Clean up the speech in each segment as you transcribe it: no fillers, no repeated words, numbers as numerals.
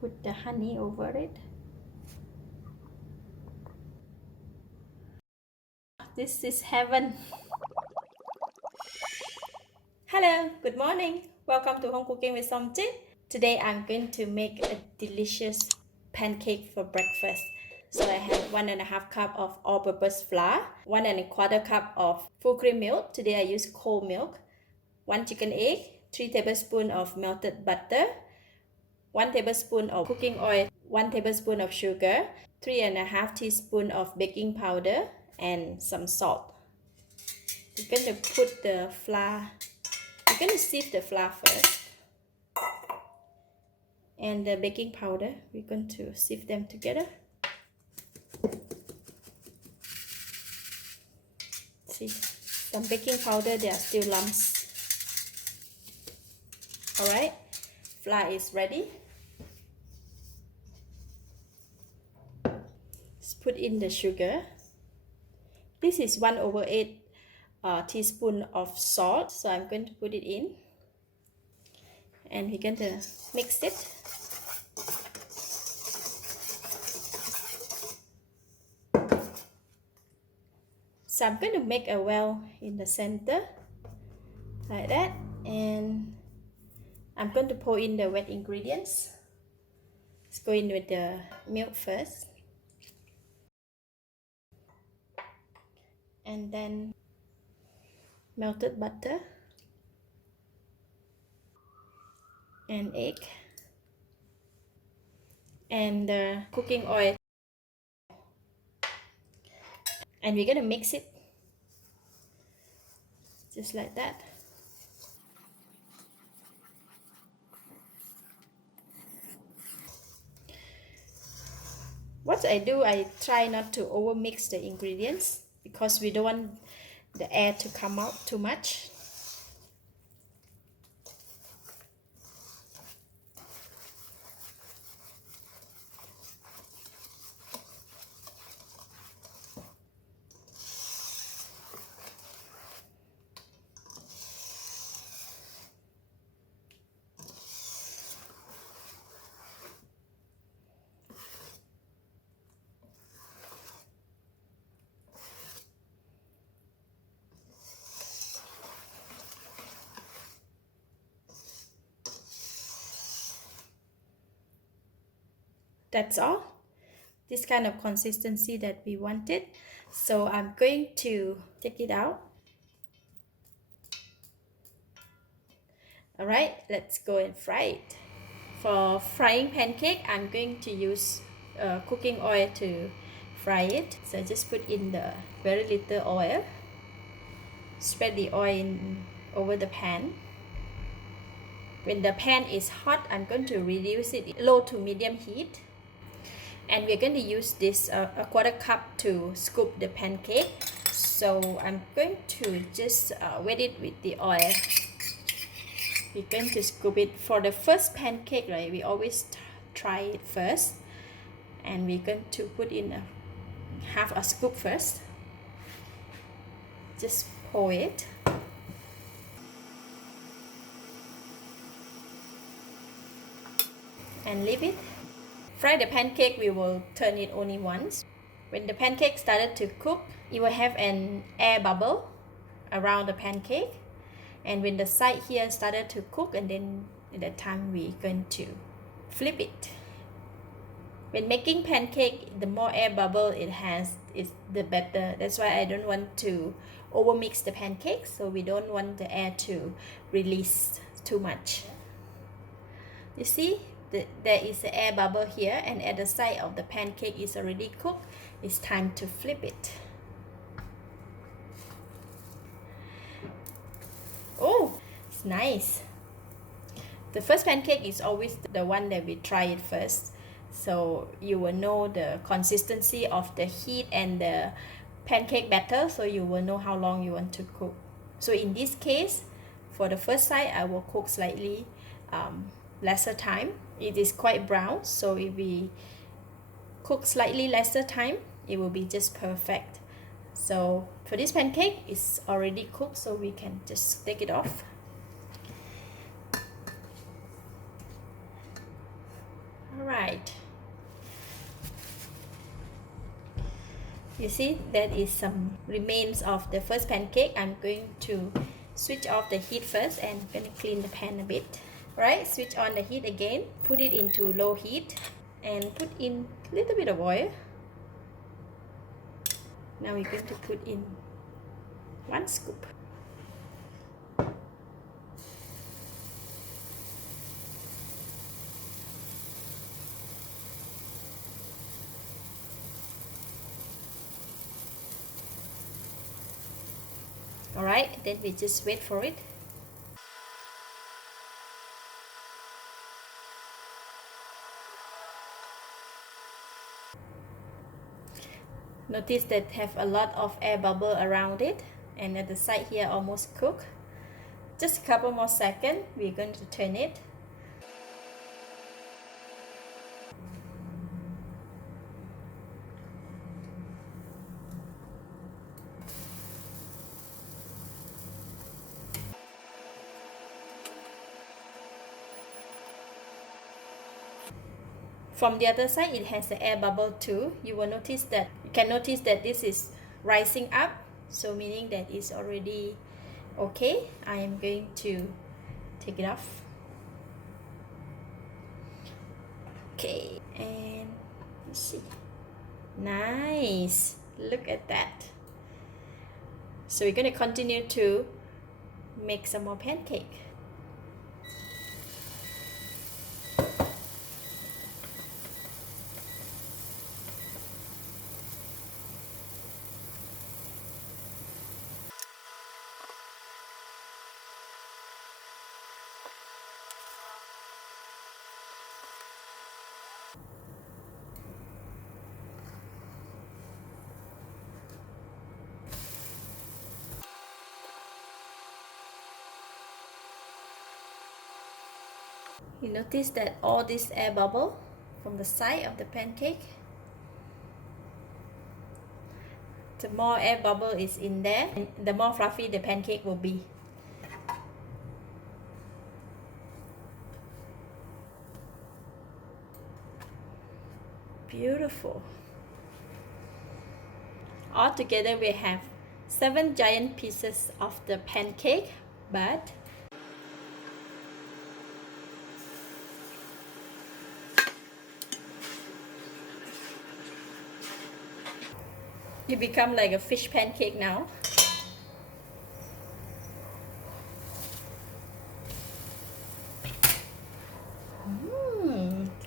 Put the honey over it. This is heaven. Hello, good morning. Welcome to Home Cooking with Somjit. Today I'm going to make a delicious pancake for breakfast. So I have 1.5 cup of all-purpose flour, 1.25 cup of full cream milk. Today I use cold milk, 1 chicken egg, 3 tablespoons of melted butter, 1 tablespoon of cooking oil, 1 tablespoon of sugar, 3.5 teaspoons of baking powder, and some salt. We're going to put the flour, we're going to sieve the flour first. And the baking powder, we're going to sieve them together. See, some baking powder, there are still lumps. Alright, flour is ready. Let's put in the sugar. This is 1/8 teaspoon of salt, so I'm going to put it in. And we're going to mix it. So I'm going to make a well in the center, like that, and I'm going to pour in the wet ingredients. Let's go in with the milk first. And then melted butter and egg and the cooking oil. And we're going to mix it just like that. What I do, I try not to over mix the ingredients because we don't want the air to come out too much. That's all. This kind of consistency that we wanted. So I'm going to take it out. Alright, let's go and fry it. For frying pancake, I'm going to use cooking oil to fry it. So I just put in the very little oil. Spread the oil over the pan. When the pan is hot, I'm going to reduce it low to medium heat. And we're going to use this 1/4 cup to scoop the pancake. So I'm going to just wet it with the oil. We're going to scoop it. For the first pancake, right, we always try it first. And we're going to put in half a scoop first. Just pour it. And leave it. Fry the pancake, we will turn it only once. When the pancake started to cook, it will have an air bubble around the pancake. And when the side here started to cook, and then at that time we're going to flip it. When making pancake, the more air bubble it has, the better. That's why I don't want to over mix the pancake, so we don't want the air to release too much. You see? There is an air bubble here, and at the side of the pancake is already cooked. It's time to flip it. Oh, it's nice. The first pancake is always the one that we try it first, so you will know the consistency of the heat and the pancake batter, so you will know how long you want to cook. So in this case, for the first side, I will cook slightly lesser time. It is quite brown, so if we cook slightly lesser time, it will be just perfect. So for this pancake, it's already cooked, so we can just take it off. Alright. You see, that is some remains of the first pancake. I'm going to switch off the heat first and going to clean the pan a bit. Right, switch on the heat again, put it into low heat and put in a little bit of oil. Now we're going to put in 1 scoop. Alright, then we just wait for it. Notice that have a lot of air bubble around it, and at the side here almost cooked. Just a couple more seconds, we're going to turn it. From the other side, it has the air bubble too. You will notice that, you can notice that this is rising up, so meaning that it's already okay. I am going to take it off. Okay, and let's see. Nice, look at that. So we're going to continue to make some more pancake. You notice that all this air bubble from the side of the pancake, the more air bubble is in there, and the more fluffy the pancake will be. Beautiful. Altogether we have 7 giant pieces of the pancake, but it become like a fish pancake now.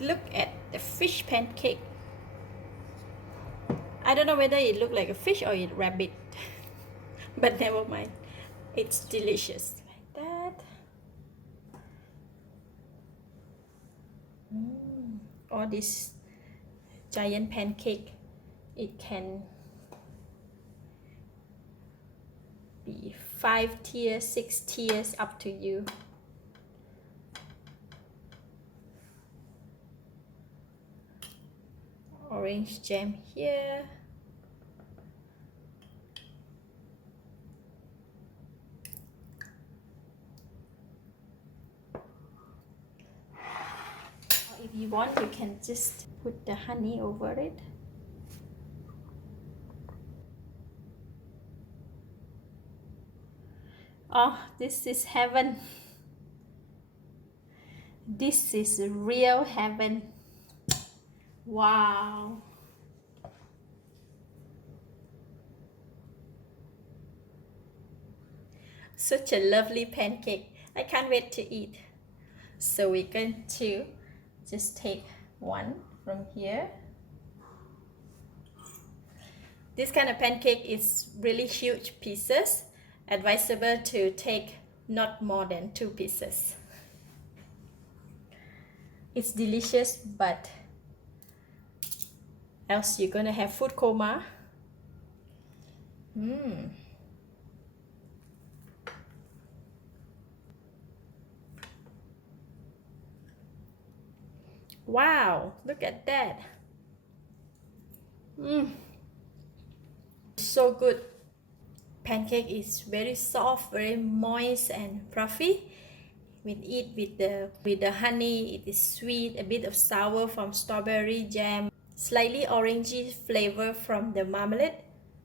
Look at the fish pancake. I don't know whether it look like a fish or a rabbit, but never mind. It's delicious like that. All this giant pancake, it can be 5 tiers, 6 tiers, up to you. Orange jam here. If you want, you can just put the honey over it. Oh, this is heaven. This is real heaven. Wow. Such a lovely pancake. I can't wait to eat. So we're going to just take one from here. This kind of pancake is really huge pieces. Advisable to take not more than 2 pieces. It's delicious, but else you're gonna have food coma. Wow, look at that. So good. Pancake is very soft, very moist and fluffy. When eat with the honey, it is sweet, a bit of sour from strawberry jam, slightly orangey flavor from the marmalade.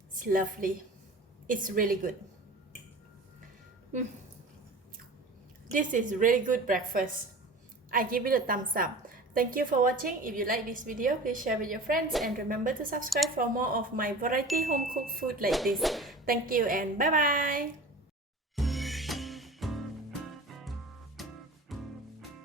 It's lovely. It's really good. This is really good breakfast. I give it a thumbs up. Thank you for watching. If you like this video, please share with your friends and remember to subscribe for more of my variety home cooked food like this. Thank you and bye bye.